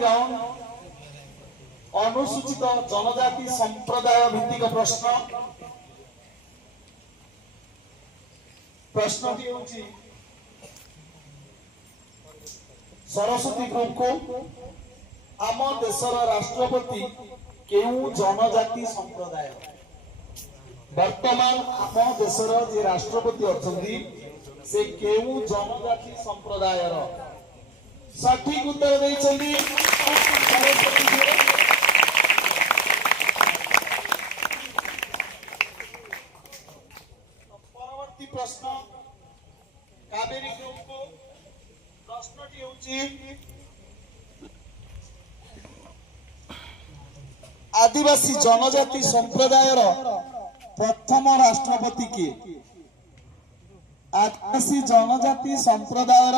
Round अनुसूचित जनजाति संप्रदाय भित्तिक प्रश्न प्रश्नटी होची सरस्वती ग्रुप को आम देशर राष्ट्रपति केउ जनजाति संप्रदाय वर्तमान आम देशर जे राष्ट्रपति अछंती से केउ जनजाति संप्रदाय सठिक उत्तर देइछंती सरस्वती ग्रुप। परवर्ती प्रश्न कावेरी ग्रुप को प्रश्नटी होची आदिवासी जनजाति संप्रदाय प्रथम राष्ट्रपति किए? आदिवासी जनजाति संप्रदाय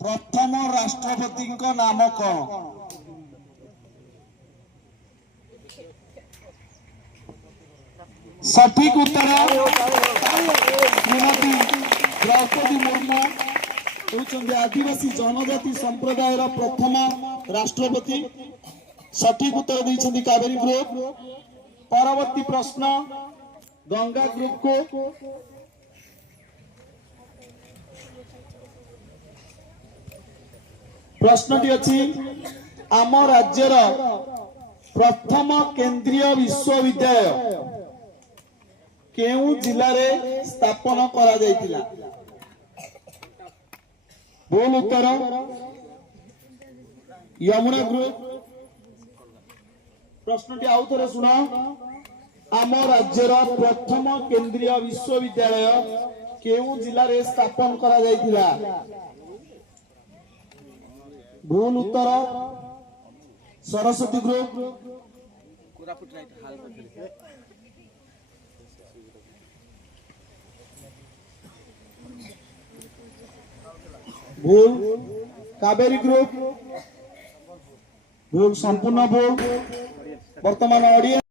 प्रथम राष्ट्रपति नाम कौन? सठिक उत्तर श्रीमती द्रौपदी मुर्मू होउछन्ते आदिवासी जनजाति संप्रदाय प्रथम राष्ट्रपति। सठिक उत्तर देइछन्ती कावेरी ग्रुप। परवर्ती प्रश्न गंगा ग्रुप को प्रश्नटी अछि आम राज्यर प्रथम केंद्रीय विश्वविद्यालय केउ जिले रे स्थापन करा जायतिला? भूल उत्तर यमुना ग्रुप। प्रश्नटी आउ थरे सुना आम राज्यर प्रथम केंद्रीय विश्वविद्यालय केउ जिले रे स्थापन करा जायतिला? भूल उत्तर सरस्वती ग्रुप। भूल कावेरी ग्रुप। भूल संपूर्ण भूल। वर्तमान ऑडियंस